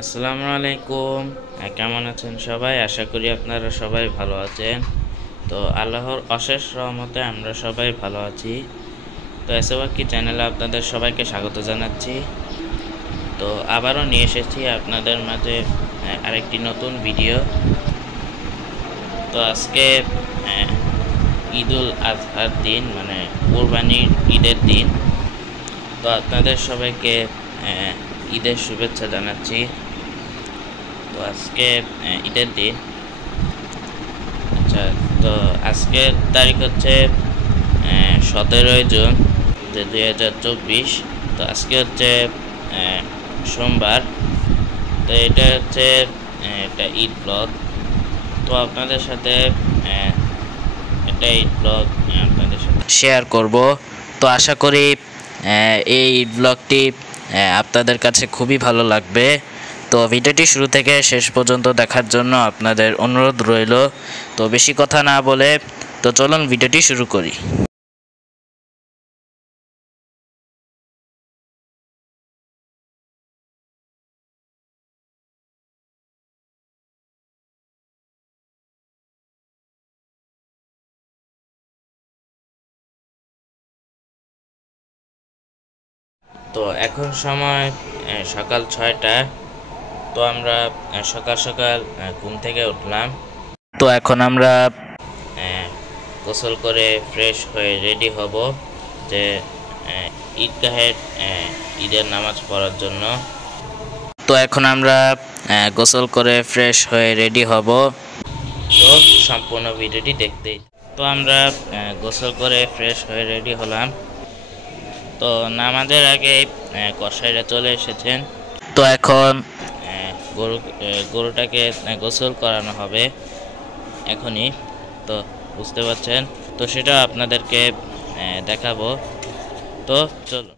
আসসালামু আলাইকুম। কেমন আছেন সবাই? আশা করি আপনারা সবাই ভালো আছেন। তো আল্লাহর অশেষ রহমতে আমরা সবাই ভালো আছি। তো এসওয়াকি চ্যানেলে আপনাদের সবাইকে স্বাগত জানাচ্ছি। তো আবারও নিয়ে এসেছি আপনাদের মাঝে আরেকটি নতুন ভিডিও। তো আজকে ঈদুল আজহার দিন, মানে কুরবানির ঈদের দিন। তো আপনাদের সবাইকে ঈদের শুভেচ্ছা জানাচ্ছি। তো আজকে ঈদের দিন। আচ্ছা, তো আজকের তারিখ হচ্ছে 17 জুন 2024। তো আজকে হচ্ছে সোমবার। তো এটা হচ্ছে একটা ঈদ ব্লগ। তো আপনাদের সাথে একটা ঈদ ব্লগ আপনাদের সাথে শেয়ার করব। তো আশা করি এই ঈদ ব্লগটি আপনাদের কাছে খুবই ভালো লাগবে। তো ভিডিওটি শুরু থেকে শেষ পর্যন্ত দেখার জন্য আপনাদের অনুরোধ রইল। তো বেশি কথা না বলে তো চলুন ভিডিওটি শুরু করি। তো এখন সময় সকাল 6টা। তো আমরা সকাল সকাল ঘুম থেকে উঠলাম। তো এখন আমরা গোসল করে ফ্রেশ হয়ে রেডি হব যে ঈদগাহের ঈদের নামাজ পড়ার জন্য। তো এখন আমরা গোসল করে ফ্রেশ হয়ে রেডি হব। তো সম্পূর্ণ ভিডিওটি দেখতেই। তো আমরা গোসল করে ফ্রেশ হয়ে রেডি হলাম। তো নামাজের আগে কসাইরা চলে এসেছেন। তো এখন গরুটাকে গোসল করানো হবে এখনই। তো বুঝতে পারছেন, তো সেটা আপনাদেরকে দেখাবো। তো চলো।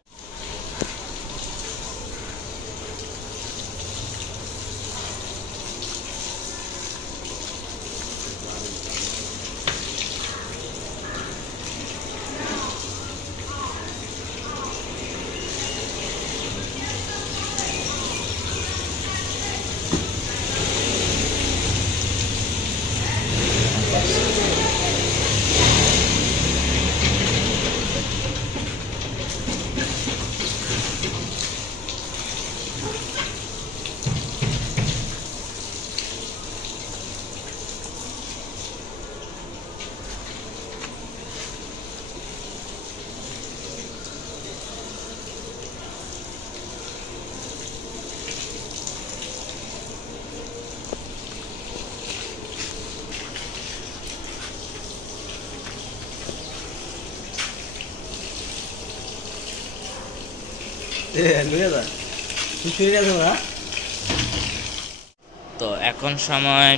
তো এখন সময়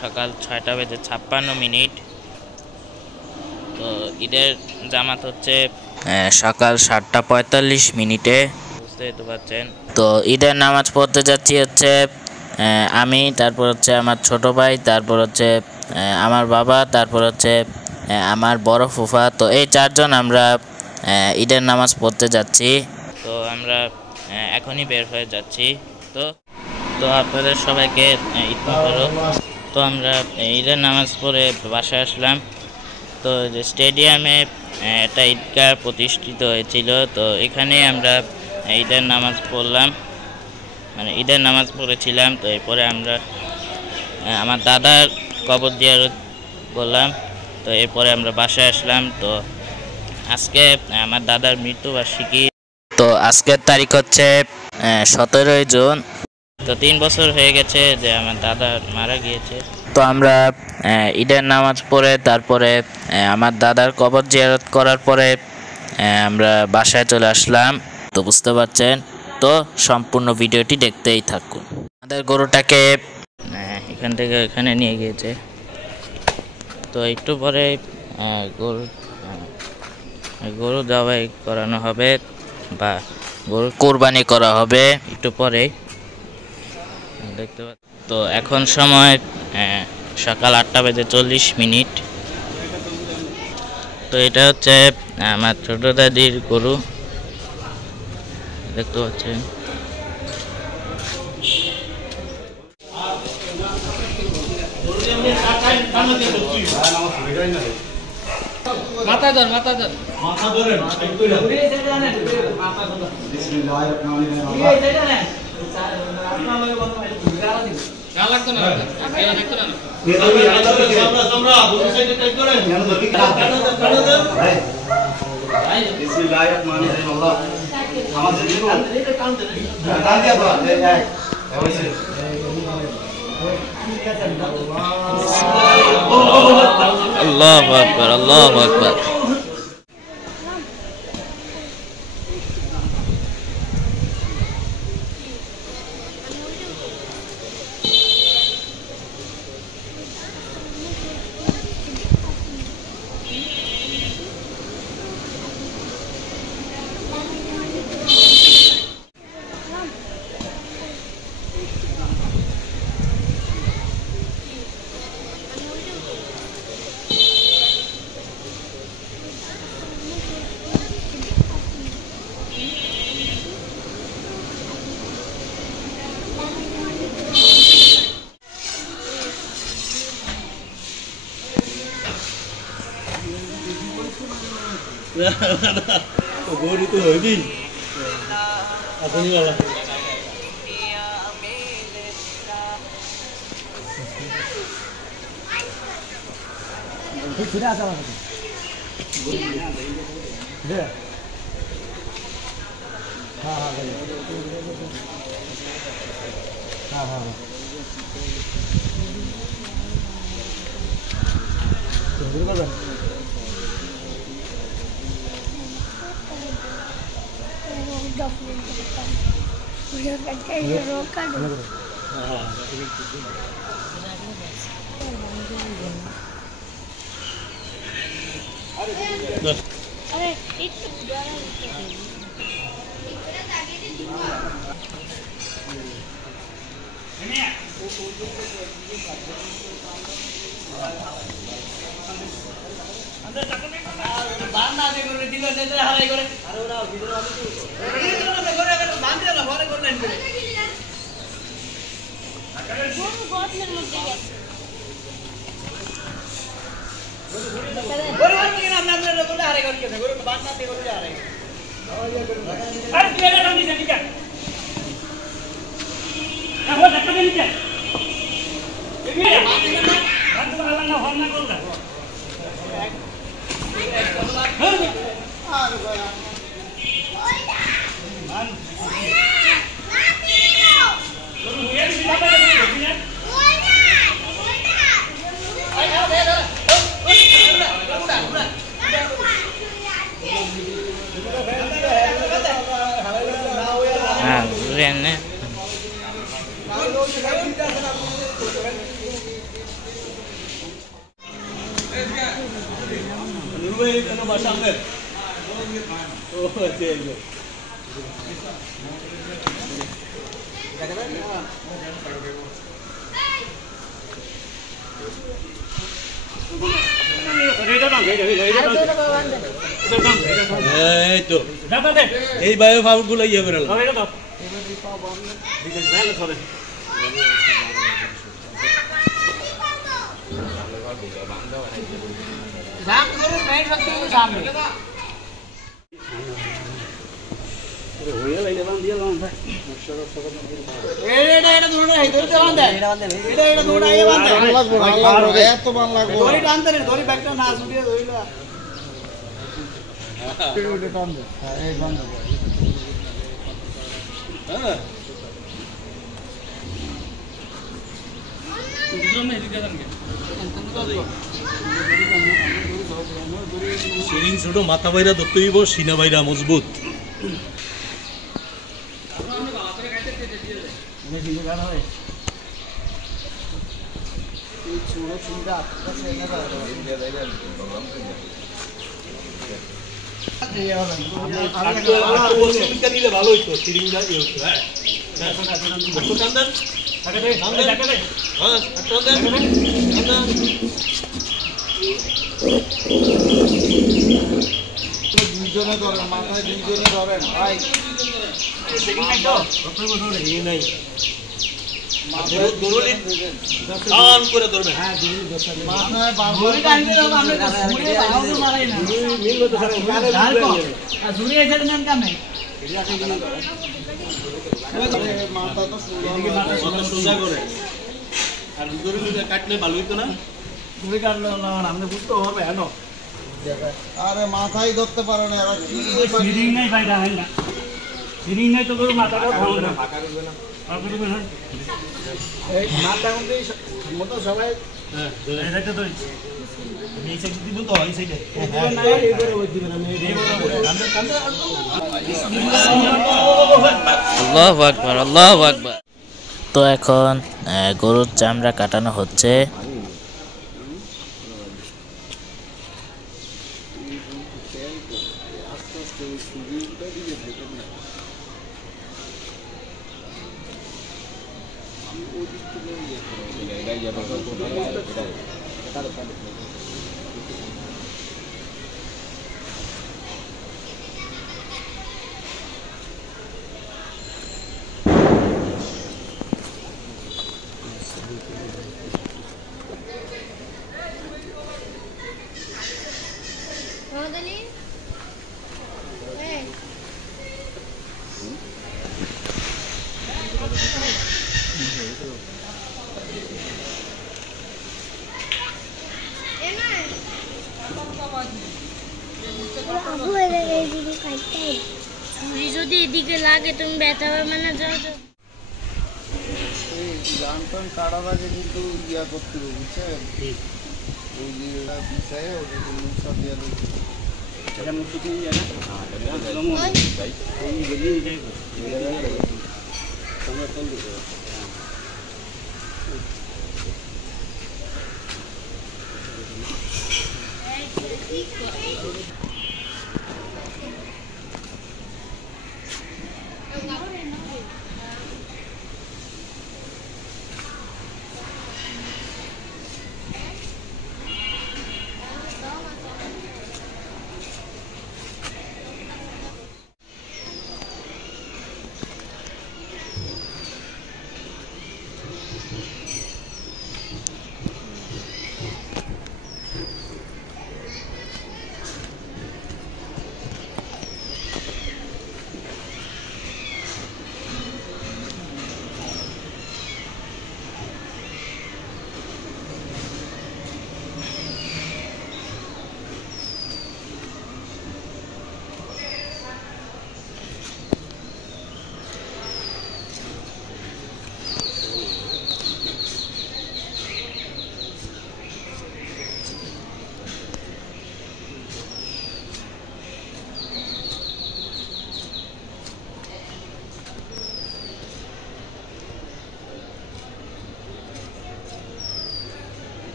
সকাল 6:56। তো ঈদের জামাত হচ্ছে সকাল 7:45। বুঝতেই তো পারছেন। তো ঈদের নামাজ পড়তে যাচ্ছি হচ্ছে আমি, তারপর হচ্ছে আমার ছোট ভাই, তারপর হচ্ছে আমার বাবা, তারপর হচ্ছে আমার বড় ফুফা। তো এই 4জন আমরা ঈদের নামাজ পড়তে যাচ্ছি। তো আমরা এখনই বের হয়ে যাচ্ছি। তো তো আপনাদের সবাইকে ঈদ মোবারক। তো আমরা ঈদের নামাজ পড়ে বাসায় আসলাম। তো যে স্টেডিয়ামে একটা ঈদগাহ প্রতিষ্ঠিত হয়েছিল, তো এখানে আমরা ঈদের নামাজ পড়লাম, মানে ঈদের নামাজ পড়েছিলাম। তো এরপরে আমরা আমার দাদার কবর জিয়ারত করলাম। তো এরপরে আমরা বাসায় আসলাম। তো আজকে আমার দাদার মৃত্যুবার্ষিকী। তো আজকের তারিখ হচ্ছে 17 জুন। তো 3 বছর হয়ে গেছে যে আমার দাদা মারা গিয়েছে। তো আমরা ঈদের নামাজ পড়ে তারপরে আমার দাদার কবর জিয়ারত করার পরে আমরা বাসায় চলে আসলাম। তো বুঝতে পারছেন, তো সম্পূর্ণ ভিডিওটি দেখতেই থাকুন। আমাদের গরুটাকে এখান থেকে এখানে নিয়ে গিয়েছে। তো একটু পরে গরু জবাই করানো হবে বা গরু কোরবানি করা হবে একটু পরে, দেখতে পাচ্ছি। তো এখন সময় সকাল 8:40। তো এটা হচ্ছে আমার ছোট দাদির গরু, দেখতে পাচ্ছেন। মাথা ধর মাথা ধর মাথা ধরেন না লাগতো না লাগতো না আল্লাহু আকবার আল্লাহু আকবার गोरी तो होगी अपनी वाला फिर आता है दे हां हां भाई हां हां तो बोल अरे বান্দা দে করে দিল নেতে হারাই করে আরে ওরা ভিতরে আমি তো করে বান্দে না ঘরে করলেন করে কোন গতনের মধ্যে গেছে করে কি না আমরা করে হারাই করে কেন করে বান্দা দে করে হারাই আরে তুই এটা নাম দিছ ঠিক আছে এখন একটা দিন দিছে এগিয়ে বান্দা আল্লাহ না হল না করলা এই বায়ো ফাউল গুলো ইয়ে করে সিরিং ছোট মাথা বাইরা ধরতে হইব সিনা বাইরা মজবুত ভালো হইতো সিরিংটা দুজনে ধরেন মাথায় দুজনে ধরেন ভাই নাই টান করে ধরবেন। মাথায় ঘুরে টানতে হবে, আমরা ঘুরে বাউন্ড মারাই না। ঢাল কম। আর ঘুরে এসে নেন কামে। মাথা তো মাথা সোজা করে। আর দড়ি লুটে কাটলে ভালো হইতো না? ঘুরে কাটলো না, আমরা বুঝতে হবে হেন। আরে মাথায় ধরতে পারে না এরা কি সিরিং নাই ভাই দেখেন না। সিরিং নাই তো করে মাথাটা ভাঙবে না। ফাঁকা করবে না। এই মাথা মতো সবাই হ্যাঁ, এটা তো এই সাইড দিব তো, এই সাইডে। না এইবারে ওই দিবেন আমি আল্লাহু আকবার, আল্লাহু আকবার। তো এখন গরুর চামড়া কাটানো হচ্ছে। ছুরি যদি এদিকে লাগে তুমি ব্যথা পাবে না। যাও যাও গান টান কাটার আগে কিন্তু ইয়া করতে হবে বুঝছেন ওই যে বিষয়ে ওটা মুসা দিয়ে এটা মুখে দিয়ে যায় না। আমরা চল দিতে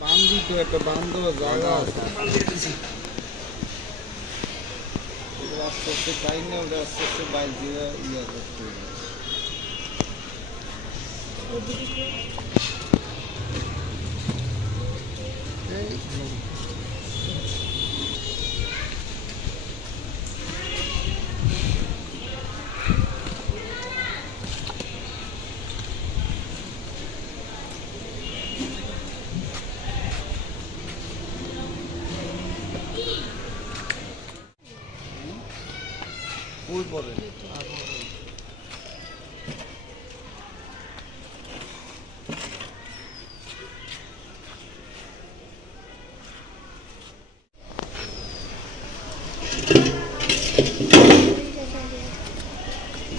বান্ধি তো একটা বান্ধব জায়গা আছে আস্তে আস্তে পাই না ওটা আস্তে আস্তে বাইক দিয়ে ইয়ে করতে হবে ফুল পরে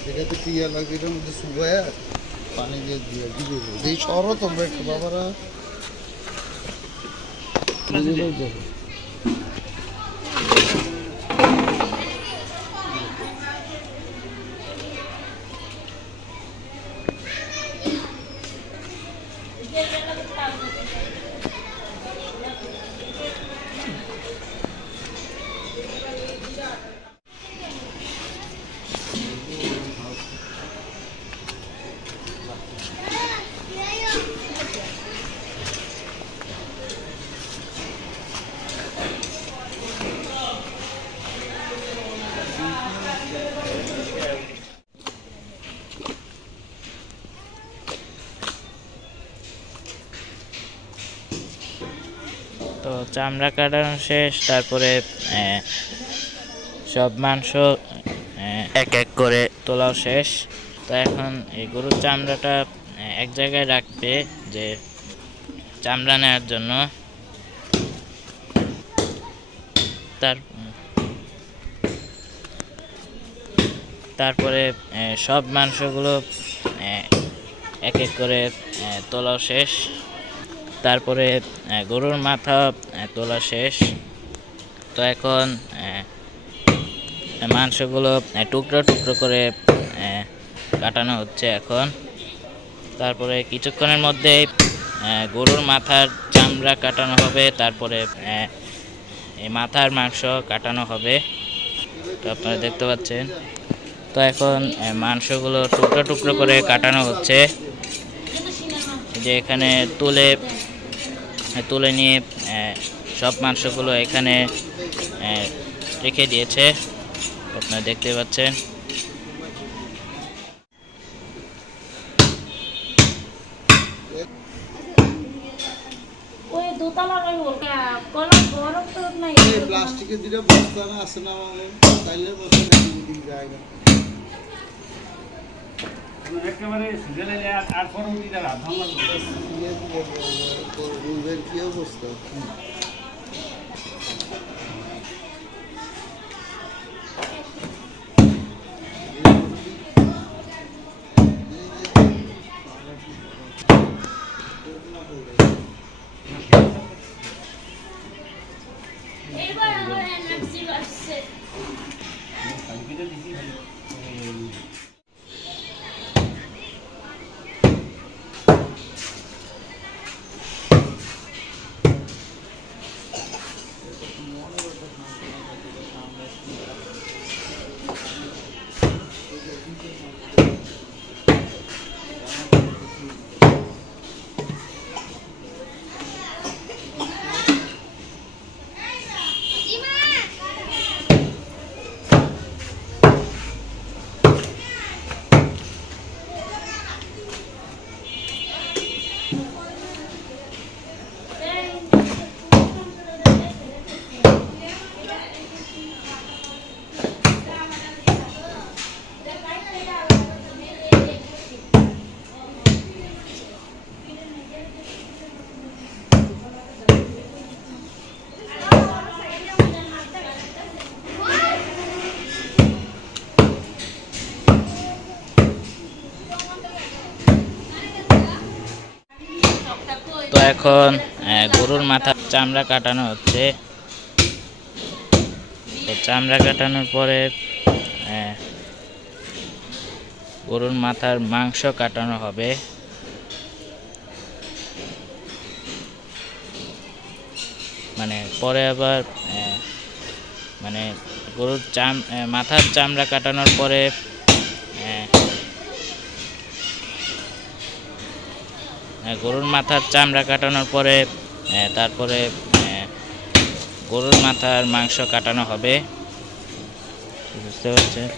এটাতে ক্রিয়া লাগে এটার মধ্যে শুকায় পানি দিয়ে দিয়ে দিবে এই শহরও তোমরা একটু বাবারা তো চামড়া কাটানো শেষ, তারপরে সব মাংস এক এক করে তোলাও শেষ। তো এখন এই গরুর চামড়াটা এক জায়গায় রাখবে যে চামড়া নেওয়ার জন্য। তারপরে সব মাংসগুলো এক এক করে তোলাও শেষ। তারপরে গরুর মাথা তোলা শেষ। তো এখন মাংসগুলো টুকরো টুকরো করে কাটানো হচ্ছে এখন। তারপরে কিছুক্ষণের মধ্যে গরুর মাথার চামড়া কাটানো হবে, তারপরে এই মাথার মাংস কাটানো হবে। তো আপনারা দেখতে পাচ্ছেন। তো এখন মাংসগুলো টুকরো টুকরো করে কাটানো হচ্ছে, যে এখানে তুলে নিয়ে সব মাংসগুলো এখানে রেখে দিয়েছে, আপনারা দেখতে পাচ্ছেন। প্লাস্টিকের দুটো বস্তা আছে না তাইলে বস্তা জায়গা একেবারে সিজনে আর পরবর্তীতে ভাঙা কি অবস্থা তো এখন গরুর মাথার চামড়া কাটানো হচ্ছে। তো চামড়া কাটানোর পরে গরুর মাথার মাংস কাটানো হবে। মানে পরে আবার মানে গরুর মাথার চামড়া কাটানোর পরে গরুর মাথার চামড়া কাটানোর পরে তারপরে গরুর মাথার মাংস কাটানো হবে, বুঝতে পারছেন?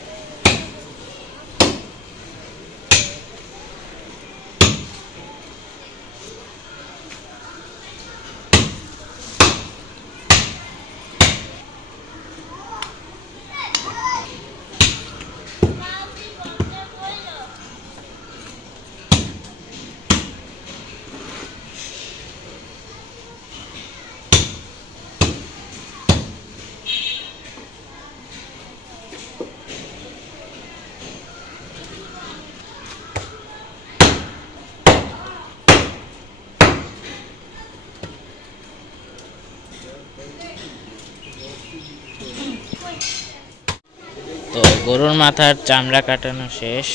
তো গরুর মাথার চামড়া কাটানো শেষ।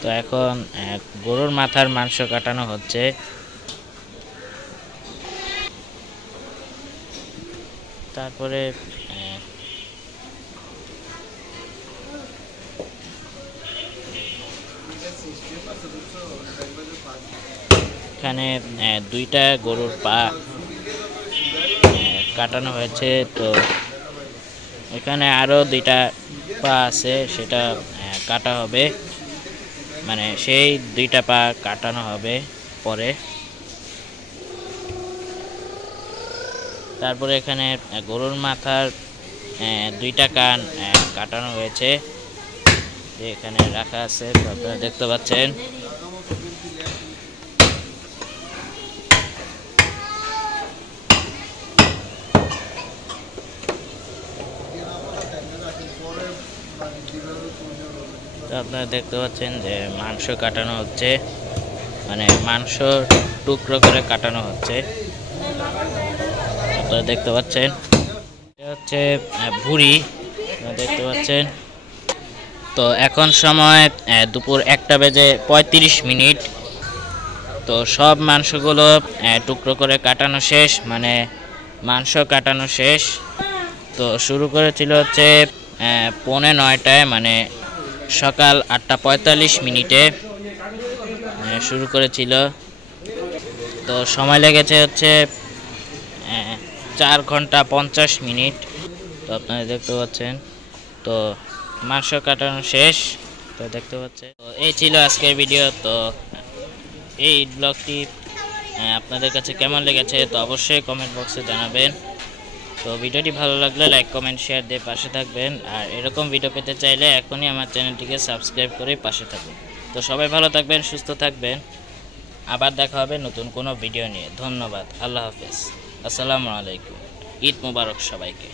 তো এখন গরুর মাথার মাংস কাটানো হচ্ছে। তারপরে এখানে দুইটা গরুর পা কাটানো হয়েছে। তো এখানে আরো দুইটা পা আছে, সেটা কাটা হবে, মানে সেই দুইটা পা কাটানো হবে পরে। তারপরে এখানে গরুর মাথার দুইটা কান কাটানো হয়েছে, যে এখানে রাখা আছে, তো আপনারা দেখতে পাচ্ছেন। তো আপনারা দেখতে পাচ্ছেন যে মাংস কাটানো হচ্ছে, মানে মাংস টুকরো করে কাটানো হচ্ছে, আপনারা দেখতে পাচ্ছেন। এটা হচ্ছে ভুঁড়ি, আপনারা দেখতে পাচ্ছেন। তো এখন সময় দুপুর 1:35। তো সব মাংসগুলো টুকরো করে কাটানো শেষ, মানে মাংস কাটানো শেষ। তো শুরু করেছিল হচ্ছে 9:45, মানে সকাল 8:45 শুরু করেছিল। তো সময় লেগেছে হচ্ছে 4 ঘন্টা 50 মিনিট। তো আপনারা দেখতে পাচ্ছেন। তো মাংস কাটানো শেষ, তো দেখতে পাচ্ছেন। তো এই ছিল আজকের ভিডিও। তো এই ব্লগটি আপনাদের কাছে কেমন লেগেছে তো অবশ্যই কমেন্ট বক্সে জানাবেন। তো ভিডিওটি ভালো লাগলে লাইক কমেন্ট শেয়ার দিয়ে পাশে থাকবেন। আর এরকম ভিডিও পেতে চাইলে এখনই আমার চ্যানেলটিকে সাবস্ক্রাইব করে পাশে থাকুন। তো সবাই ভালো থাকবেন, সুস্থ থাকবেন। আবার দেখা হবে নতুন কোনো ভিডিও নিয়ে। ধন্যবাদ। আল্লাহ হাফেজ। আসসালামু আলাইকুম। ঈদ মোবারক সবাইকে।